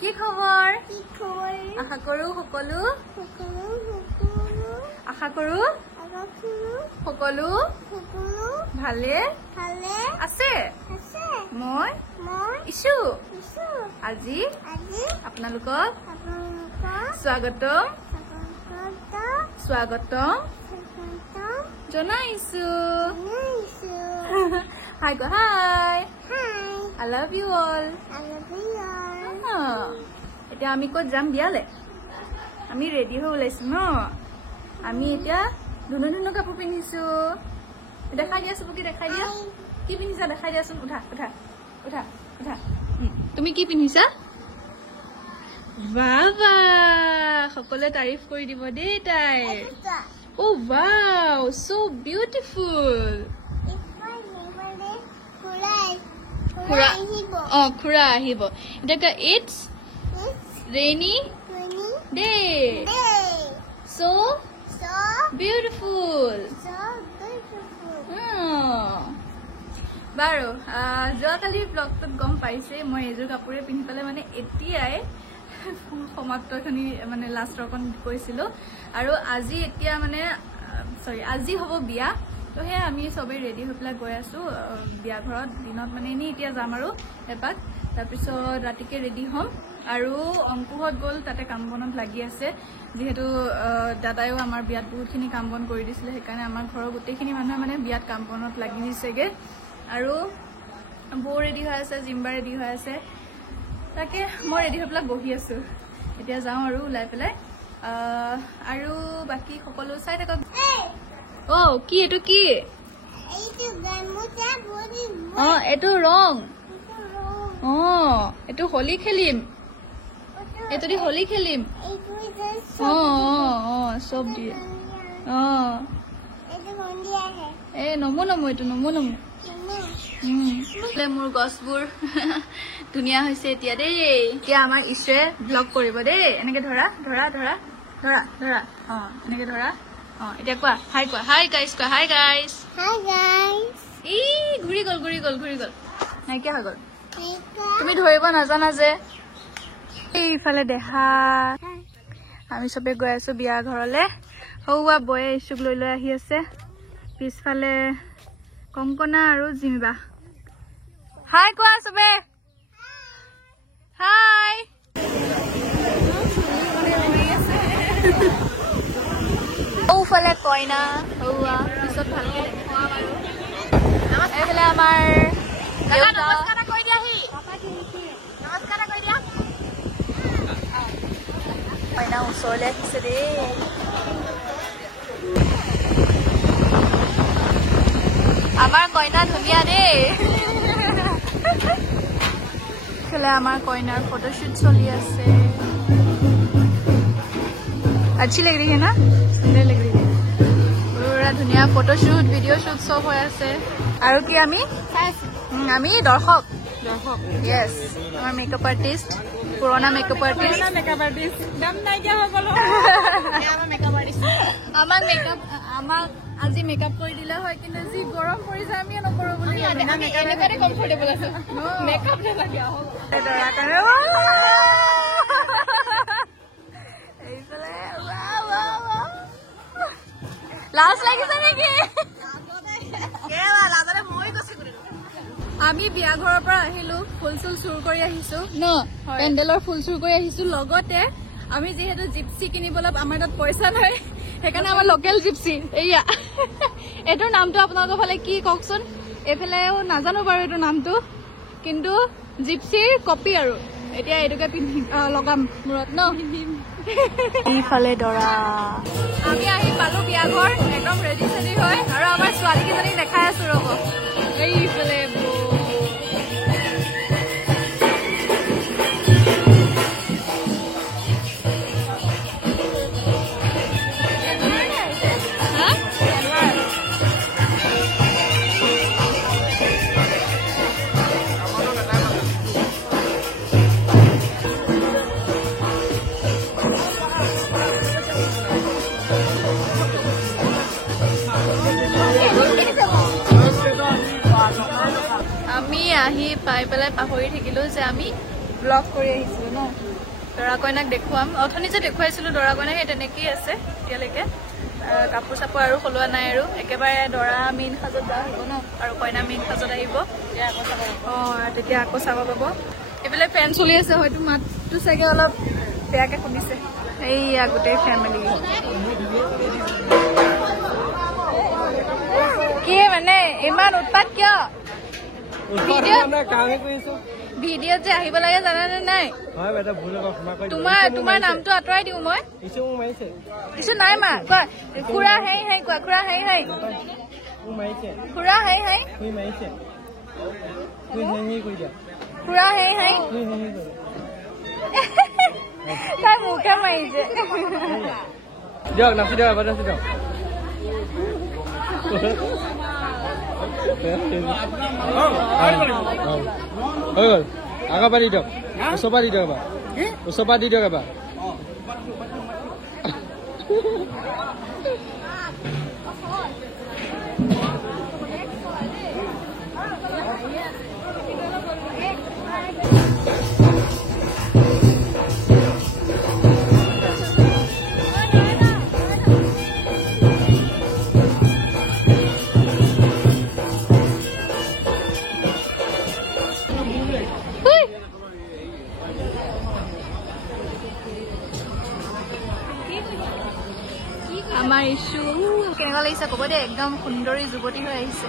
কি খবৰ আশা কৰো সকলো ভালে আছে মই ইছু আজি আপোনালোকক স্বাগতম জনাইছো Hi, go hi. I love you all. এতিয়া আমি কত যাম বিয়ালে আমি ৰেডি হৈ ওলাইছো ন আমি এতিয়া ধুনু কাপোৰ পিন্ধিছো দেখাই দিয়াছো কি দেখাই দিয়া কি পিন্ধিছা দেখাই দিয়াছো উঠা তুমি কি পিন্ধিছা বাবা সকলোৱে তাৰিফ কৰি দিব দেই তাই Oh wow, so beautiful. Kura ahibo. It's rainy day. So beautiful. Baro, joakali vlog tot gom paise moi ejur kapure pini pale mane etiai সমাপ্তৰ খনি মানে লাষ্ট ৰকন কৈছিলো আৰু আজি এতিয়া মানে সৰি আজি হ'ব বিয়া তো হে আমি সবে ৰেডি হৈ পেলা গৈ আছো বিয়া ঘৰত দিনত মানে নি এতিয়া যাম আৰু এপাক তাৰ পিছত ৰাতিকে ৰেডি হ'ম আৰু অংকুহত গল তাতে কামবনত লাগি আছে যেহেতু দাদায়ো আমাৰ বিয়াত বহুতখিনি কামবন কৰি দিছিলে সেইকাৰণে আমাৰ ঘৰৰ গোটেইখিনি মানুহ মানে বিয়াত কামবনত লাগি দিছেগে আৰু বৌ ৰেডি হৈ আছে জিম্বা ৰেডি হৈ আছে তাকে মই ৰেডি হৈ পেলাই বহি আছো এতিয়া যাওঁ আৰু ওলাই পেলাই আৰু বাকি সকলো চাই থাকক কি এটো কি এটো ৰং এটো হোলি খেলিম এটো দি হোলি খেলিম সব দিয়ে নমো এটো নমো মোৰ গছবোৰ ধুনিয়া হৈছে এতিয়া দেই এতিয়া আমাৰ ইছৰে ব্লগ কৰিব দেই এনেকে ধৰা এনেকে ধৰা এতিয়া কোৱা হাই গাইস ই ঘুৰি গল নাইকিয়া হৈ গল তুমি ধৰিব নাজানা যে এইফালে দেখা আমি সবে গৈ আছো বিয়া ঘৰলে হৌৱা বয়ে ইছুক লৈ আহি আছে পিছফালে কংকনা আৰু জিমিবা হাই কোৱা সবে হাই ওফালে কইনা হৌৱা পিছত ভালকে দেখুৱা বাৰু এইফালে আমাৰ নমস্কাৰ কৈ দিয়া কইনা ওচৰলৈ আহিছে দেই আমাৰ কইনা ধুনীয়া দেই এইফালে আমাৰ কইনাৰ ফটোশ্বুট চলি আছে अच्छी लग रही है ना सुंदर लग रही है पूरा धुनिया फोटोशूट वीडियो शूट सब हो আছে আৰু কি আমি দৰ্শক यस আমাৰ মেকআপ আৰ্টিস্ট পুৰণা মেকআপ আৰ্টিস্ট দাম নাই দিয়া হৈ গলো আমাক আজি মেকআপ কৰি দিলে হয় কিন্তু যি গৰম পৰিছে আমি নকৰো বুলি এনেকাৰে কমফৰ্টেবল আছে মেকআপ নালাগে লাজ লাগিছে নেকি আমি বিয়া ঘৰৰ পৰা আহিলো ফুল চুৰ কৰি আহিছো ন পেণ্ডেলৰ ফুল চুৰ কৰি আহিছো লগতে আমি যেহেতু জিপসি কিনিবলৈ আমাৰ তাত পইচা নাই সেইকাৰণে আমাৰ লোকেল জিপসি এয়া এটোৰ নামটো আপোনালোকৰ ফালে কি কওকচোন এফালেও নাজানো বাৰু এটোৰ নামটো কিন্তু জিপসিৰ কপি আৰু এতিয়া এটোকে পিন্ধি লগাম মূৰত ন এইফালে দৰা আমি আহি পালো বিয়া ঘৰ একদম ৰেডি হয় আৰু আমাৰ ছোৱালী কেইজনী দেখাই আছো ৰব এইফালে আহি পাই পেলাই পাহৰি থাকিলো যে আমি ব্লগ কৰি আহিছিলো ন দৰা কইনাক দেখুৱাম অথনি যে দেখুৱাইছিলো দৰা কইনাক সেই তেনেকেই আছে এতিয়ালৈকে কাপোৰ চাপোৰ আৰু সলোৱা নাই আৰু একেবাৰে দৰা মেইন সাজত যোৱা হ'ব ন আৰু কইনা মেইন সাজত আহিব তেতিয়া আকৌ চাব পাব এইফালে ফেন চলি আছে হয়তো মাতটো চাগে অলপ বেয়াকে শুনিছে এইয়া গোটেই ফেমিলি কি মানে ইমান উৎপাত কিয় ভিডিঅ'ত যে আহিব লাগে জানানে নাই তোমাৰ নামটো আঁতৰাই দিওঁ মই কিছু নাই মা কোৱা খুৰা হেই হেই কোৱা খুৰা হেই হেই খুৰা হেই হেই খুৰা হেই হেই তাই মুখে মাৰিছে দিয়ক নাচি দিয়ক এবাৰ নাচি দিয়ক হৈ গ'ল আগৰ পৰা দি দিয়ক ওচৰ পৰা দি দিয়ক এবাৰ ওচৰ পৰা দি দিয়ক এবাৰ আমাৰ ইছ্যু কেনেকুৱা লাগিছে ক'ব দে একদম সুন্দৰী যুৱতী হৈ আহিছে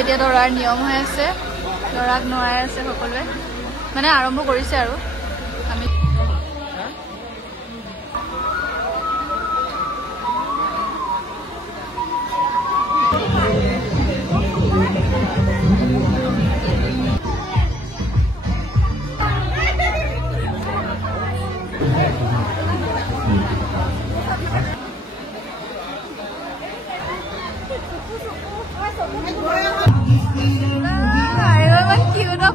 এতিয়া দৰাৰ নিয়ম হৈ আছে দৰাক নৰাই আছে সকলোৱে মানে আৰম্ভ কৰিছে আৰু আমি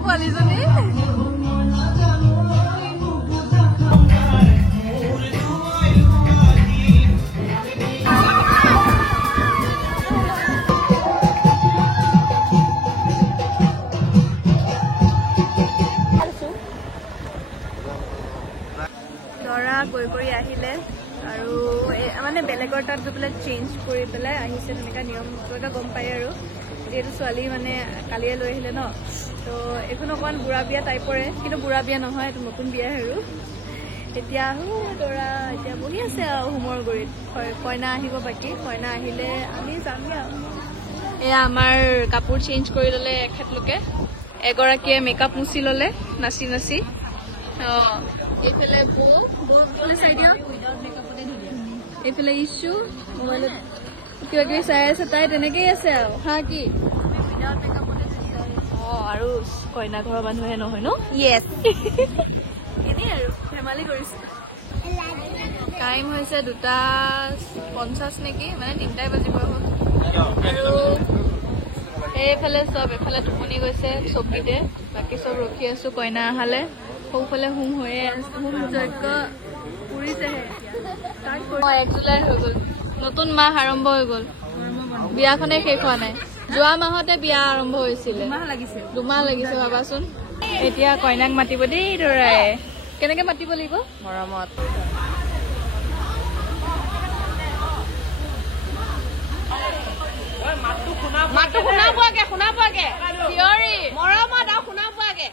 পোৱালীজনী দৰা গৈ কৰি আহিলে আৰু মানে বেলেগৰ তাত গৈ পেলাই চেঞ্জ কৰি পেলাই আহিছে তেনেকুৱা নিয়ম এটা গম পায় আৰু যিহেতু ছোৱালী মানে কালিয়ে লৈ আহিলে ন তো এইখন অকণমান বুঢ়া বিয়া টাইপৰে কিন্তু বুঢ়া বিয়া নহয় এইটো নতুন বিয়া আৰু এতিয়া দৰা এতিয়া বহি আছে আৰু হোমৰ গুৰিত কইনা আহিব বাকী কইনা আহিলে আমি যামগৈ আৰু এয়া আমাৰ কাপোৰ চেঞ্জ কৰি ল'লে এখেতলোকে এগৰাকীয়ে মেকআপ মুচি ল'লে নাচি নাচি এইফালে বৌলে চাই দিয়া এইফালে ইছ্যু মোবাইলত কিবা কিবি চাই আছে তাই তেনেকেই আছে আৰু হা কি আৰু কইনা ঘৰৰ মানুহে নহয় ন য়েছ এনেই আৰু ধেমালি কৰিছে টাইম হৈছে 2:50 নেকি মানে 3টাই বাজিব হ'ল আৰু এইফালে চব এফালে টোপনি গৈছে চকীতে বাকী চব ৰখি আছো কইনা আহালে সৌফালে হোম হৈয়ে আছে হোম যজ্ঞ পুৰিছেহে 1 জুলাই হৈ গ'ল নতুন মাহ আৰম্ভ হৈ গ'ল বিয়াখনে শেষ হোৱা নাই যোৱা মাহতে বিয়া আৰম্ভ হৈছিলে 2 মাহ লাগিছে ভাবাচোন এতিয়া কইনাক মাতিব দেই দৰাই কেনেকে মাতিব লাগিব মৰমত মাতটো শুনা পোৱাকে থিয়ৰি মৰমত আৰু শুনা পোৱাকে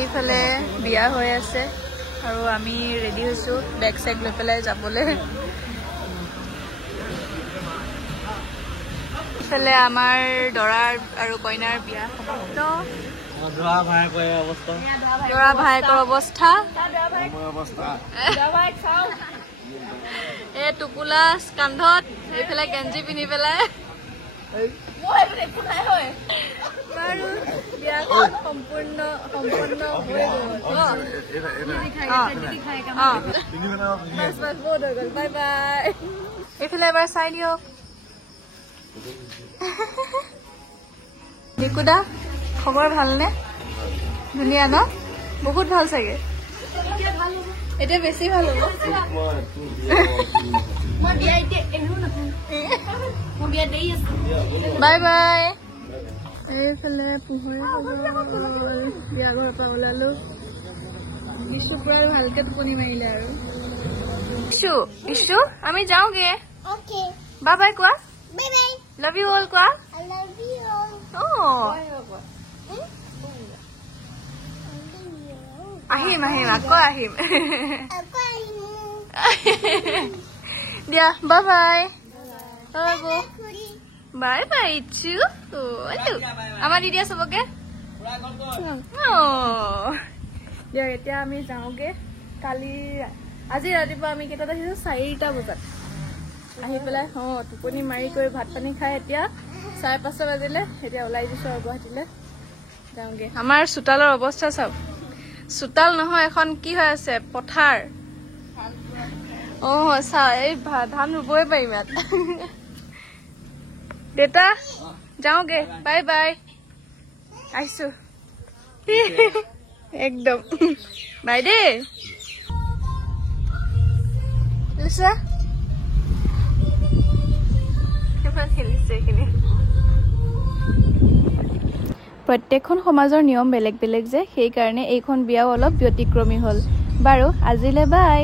এইফালে বিয়া হৈ আছে আৰু আমি ৰেডি হৈছো বেগ চেগ লৈ পেলাই যাবলৈ। এইফালে আমাৰ দৰাৰ আৰু কইনাৰ বিয়া সমাপ্ত। দৰা ভায়েকৰ অৱস্থা এই টোপোলা কান্ধত, এইফালে গেঞ্জি পিন্ধি পেলাই বাৰু বিয়াখন সম্পূৰ্ণ হৈ গ'ল। Bye bye. এইফালে এবাৰ চাই দিয়ক। নিকুদা খবৰ ভালনে? ধুনীয়া ন? বহুত ভাল চাগে। এতিয়া বেছি ভাল হ'ব। Bye bye. এইফালে পোহৰে বিয়া ঘৰৰ পৰা ওলালো। ইছু পুৰা ভালকে টোপনি মাৰিলে আৰু। ইছু আমি যাওঁগে। বাই বাই কোৱা। লাভ ইউ অল কোৱা। আহিম আকৌ আহিম দিয়া। Bye bye. Bye bye ইচ্ছু। আমাৰ দি দিয়া চবকে দিয়ক। এতিয়া আমি যাওঁগে। আজি ৰাতিপুৱা আমি কেইটাত আহিছো? 4টা বজাত আহি পেলাই টোপনি মাৰি কৰি ভাত পানী খাই এতিয়া 5:30 বাজিলে। এতিয়া ওলাই দিছো আৰু গুৱাহাটীলৈ যাওঁগে। আমাৰ চোতালৰ অৱস্থা চাওক। চোতাল নহয়, এখন কি হৈ আছে? পথাৰ। চা এই ধান ৰুবই পাৰিম ইয়াত। দেউতা যাওঁগে। Bye bye. আহিছো একদম। বাই দেই। প্ৰত্যেকখন সমাজৰ নিয়ম বেলেগ বেলেগ যে, সেইকাৰণে এইখন বিয়াও অলপ ব্যতিক্ৰমী হ'ল। বাৰু আজিলে বাই।